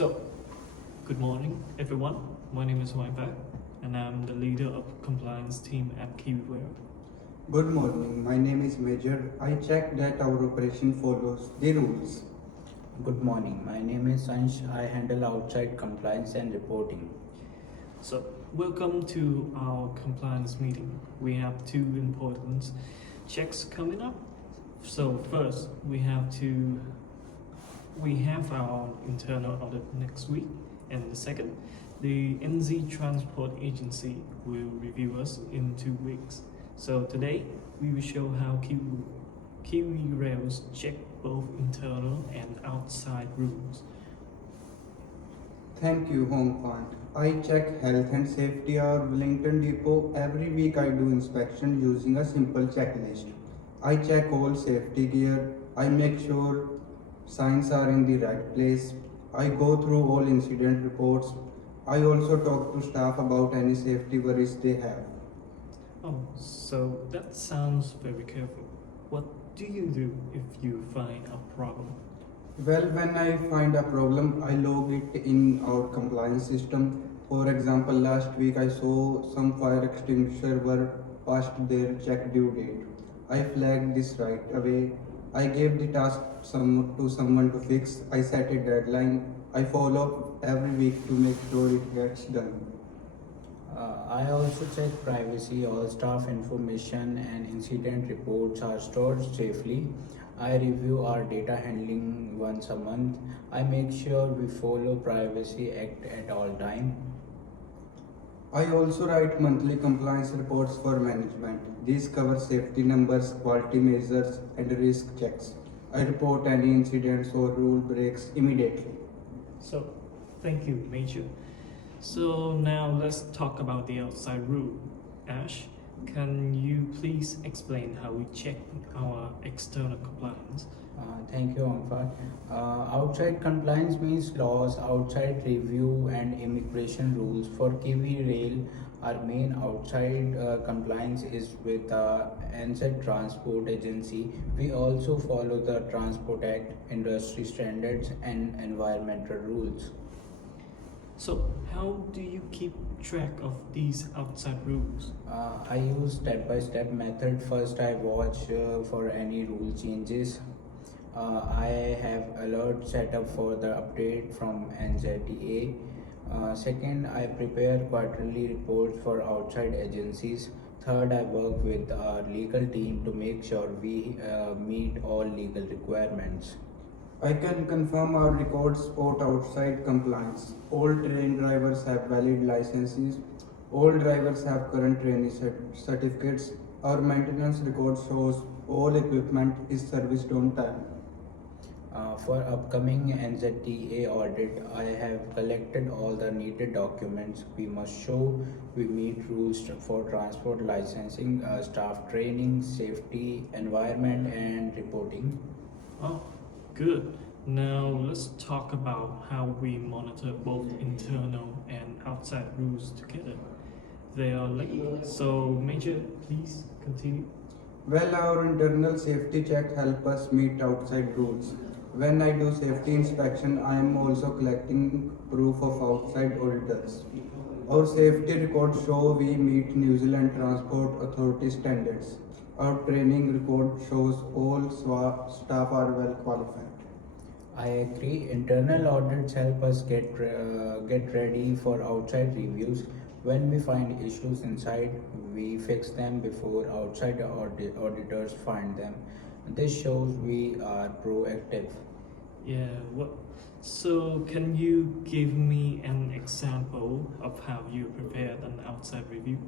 So, good morning, everyone. My name is Weinberg, and I'm the leader of compliance team at Kiwi. Good morning, my name is Major. I check that our operation follows the rules. Good morning. My name is Ansh. I handle outside compliance and reporting. So, welcome to our compliance meeting. We have two important checks coming up. So, first, we have our internal audit next week, and the second, the NZ Transport Agency will review us in 2 weeks. So today we will show how Kiwi Rails check both internal and outside rules. Thank you, Hong Kong. I check health and safety at Wellington Depot. Every week I do inspection using a simple checklist. I check all safety gear. I make sure signs are in the right place. I go through all incident reports. I also talk to staff about any safety worries they have. Oh, so that sounds very careful. What do you do if you find a problem? Well, when I find a problem, I log it in our compliance system. For example, last week I saw some fire extinguisher were past their check due date. I flagged this right away. I gave the task to someone to fix. I set a deadline. I follow up every week to make sure it gets done. I also check privacy. All staff information and incident reports are stored safely. I review our data handling once a month. I make sure we follow Privacy Act at all time. I also write monthly compliance reports for management. These cover safety numbers, quality measures, and risk checks. I report any incidents or rule breaks immediately. So, thank you, Major. So now let's talk about the outside rule. Ash, can you please explain how we check our external compliance? Thank you, Angfar. Outside compliance means laws, outside review, and immigration rules. For Kiwi Rail, our main outside compliance is with the NZ Transport Agency. We also follow the Transport Act, industry standards, and environmental rules. So, how do you keep track of these outside rules? I use step-by-step method. First, I watch for any rule changes. I have alert set up for the update from NZTA. Second, I prepare quarterly reports for outside agencies. Third, I work with our legal team to make sure we meet all legal requirements. I can confirm our records support outside compliance. All train drivers have valid licenses. All drivers have current training certificates. Our maintenance record shows all equipment is serviced on time. For upcoming NZTA audit, I have collected all the needed documents. We must show we meet rules for transport licensing, staff training, safety, environment, and reporting. Oh, good. Now let's talk about how we monitor both internal and outside rules together. They are linked. So, Major, please continue. Well, our internal safety check help us meet outside rules. When I do safety inspection, I am also collecting proof of outside auditors. Our safety records show we meet New Zealand Transport Authority standards. Our training record shows all staff are well qualified. I agree. Internal audits help us get ready for outside reviews. When we find issues inside, we fix them before outside auditors find them. This shows we are proactive. Yeah, what? So, can you give me an example of how you prepared an outside review?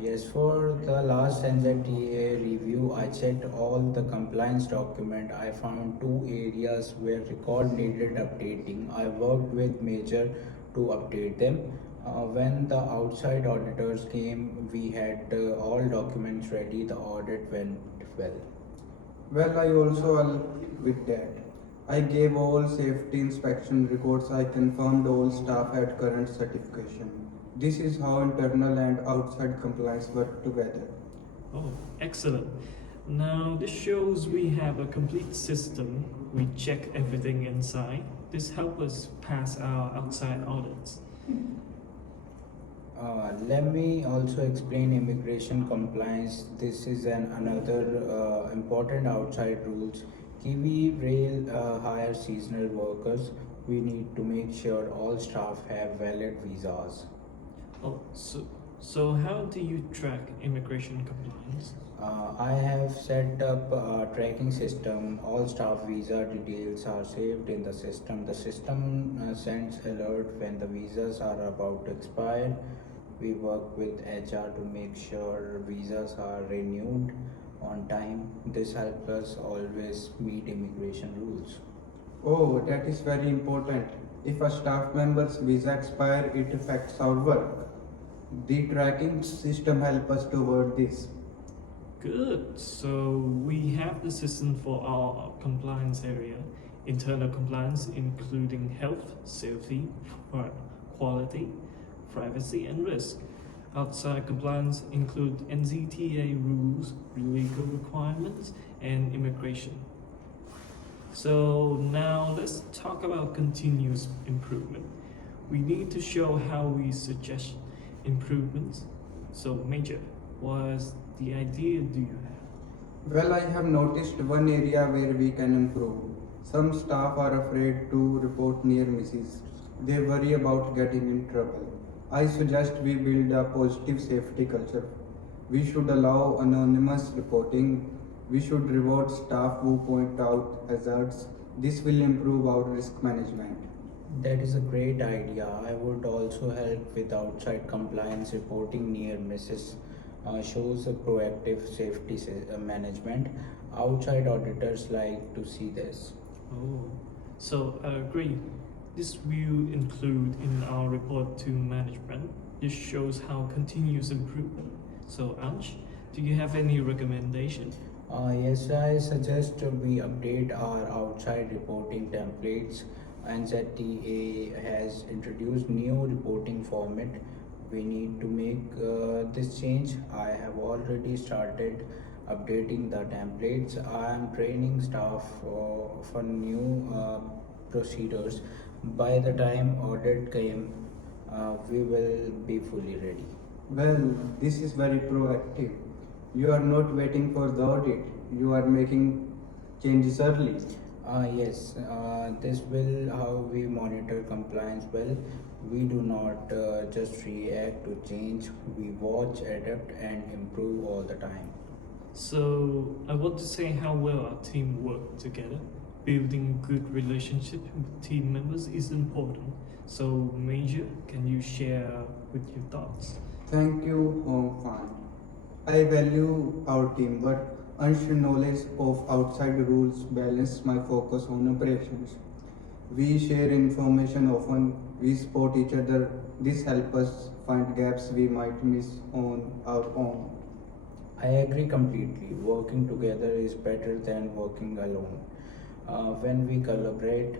Yes, for the last NZTA review, I checked all the compliance document. I found two areas where record needed updating. I worked with Major to update them. When the outside auditors came, we had all documents ready. The audit went well. Well, I also help with that. I gave all safety inspection records. I confirmed all staff had current certification. This is how internal and outside compliance work together. Oh, excellent. Now, this shows we have a complete system. We check everything inside, This helps us pass our outside audits. Let me also explain immigration compliance. This is another important outside rules. Kiwi Rail hire seasonal workers. We need to make sure all staff have valid visas. Oh, so how do you track immigration compliance? I have set up a tracking system. All staff visa details are saved in the system. The system sends alert when the visas are about to expire. We work with HR to make sure visas are renewed on time. This helps us always meet immigration rules. Oh, that is very important. If a staff member's visa expire, it affects our work. The tracking system helps us to avoid this. Good. So we have the system for our compliance area, internal compliance, including health, safety, quality, privacy, and risk. Outside compliance include NZTA rules, legal requirements, and immigration. So now let's talk about continuous improvement. We need to show how we suggest improvements. So Major, what's the idea do you have? Well, I have noticed one area where we can improve. Some staff are afraid to report near misses. They worry about getting in trouble. I suggest we build a positive safety culture. We should allow anonymous reporting. We should reward staff who point out hazards. This will improve our risk management. That is a great idea. I would also help with outside compliance reporting near misses. Shows a proactive safety management. Outside auditors like to see this. Oh, so I agree. This will include in our report to management. This shows how continuous improvement. So Ansh, do you have any recommendation? Yes, I suggest we update our outside reporting templates. NZTA has introduced new reporting format. We need to make this change. I have already started updating the templates. I am training staff for new procedures. By the time audit came, we will be fully ready. Well, this is very proactive. You are not waiting for the audit, you are making changes early. Yes, this will how we monitor compliance well. We do not just react to change, we watch, adapt, and improve all the time. So I want to say how well our team work together. Building good relationship with team members is important. So Major, can you share with your thoughts? Thank you, Home Fan. I value our teamwork. Unsure knowledge of outside rules balance my focus on operations. We share information often, we support each other. This helps us find gaps we might miss on our own. I agree completely. Working together is better than working alone. When we collaborate,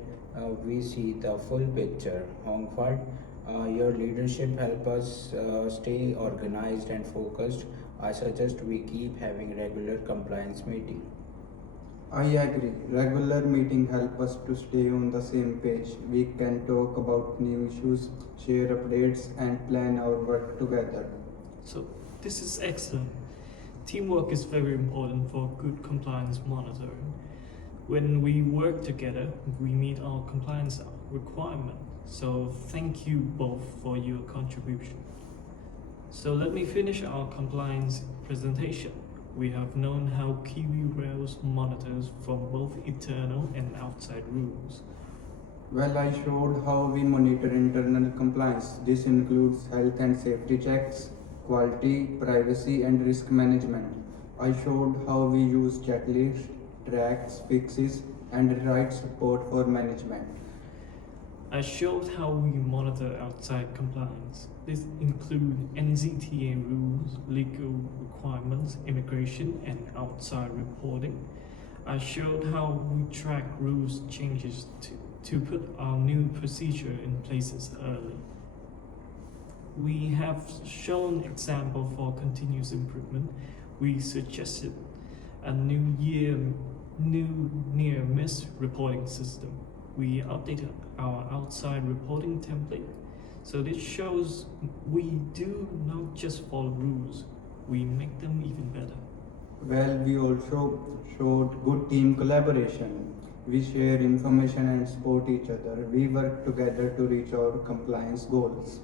we see the full picture. Hongfat, your leadership help us stay organized and focused. I suggest we keep having regular compliance meeting. I agree. Regular meeting help us to stay on the same page. We can talk about new issues, share updates, and plan our work together. So this is excellent. Teamwork is very important for good compliance monitoring. When we work together, we meet our compliance requirement. So thank you both for your contribution. So let me finish our compliance presentation. We have known how Kiwi Rails monitors from both internal and outside rules. Well, I showed how we monitor internal compliance. This includes health and safety checks, quality, privacy, and risk management. I showed how we use checklists, tracks, fixes, and write support for management. I showed how we monitor outside compliance. This include NZTA rules, legal requirements, immigration, and outside reporting. I showed how we track rules changes to put our new procedure in places early. We have shown example for continuous improvement. We suggested a new near miss reporting system. we updated our outside reporting template. So this shows we do not just follow rules, we make them even better. Well, we also showed good team collaboration. We share information and support each other. We work together to reach our compliance goals.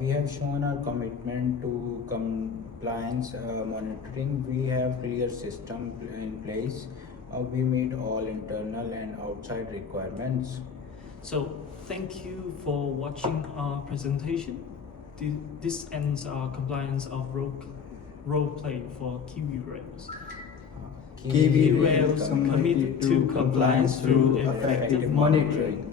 We have shown our commitment to compliance monitoring. We have clear system in place. We meet all internal and outside requirements. So thank you for watching our presentation. This ends our compliance of role play for Kiwi Rails. Kiwi Rails Rails committed to compliance through effective monitoring.